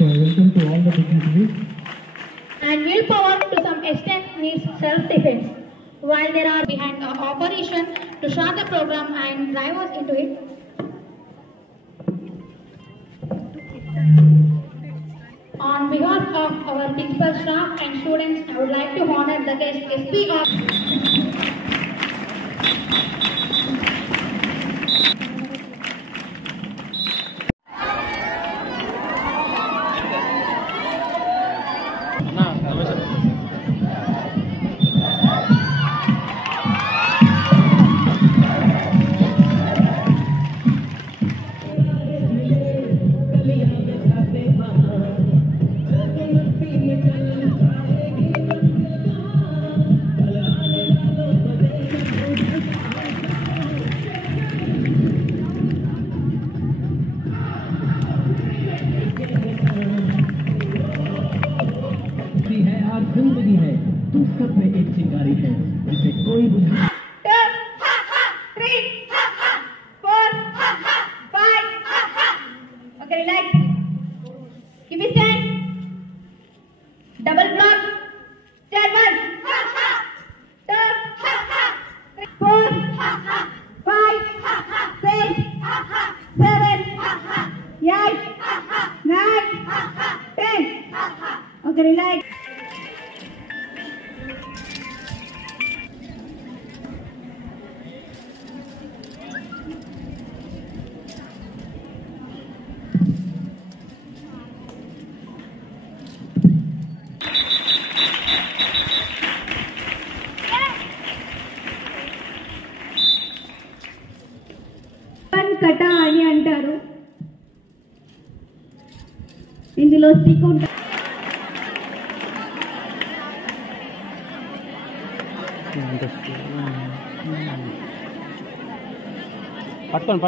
So welcome to all the dignitaries. And willpower to some extent needs self-defense. While there are behind our operation to start the program and drive us into it. On behalf of our principal staff and students, I would like to honor the guest SP of जिंदगी है तू सब में एक चिंगारी है जिसे कोई बुझा 2, 3, 4, 5. Okay, relax. Give me stand. Double block. Stand 1, 2, 3, 4, 5, 6, 7, 8, 9, 10. Okay, relax. కట అని అంటారు. ఇందులో స్టిక్ ఉంటుంది. పట్టుకోండి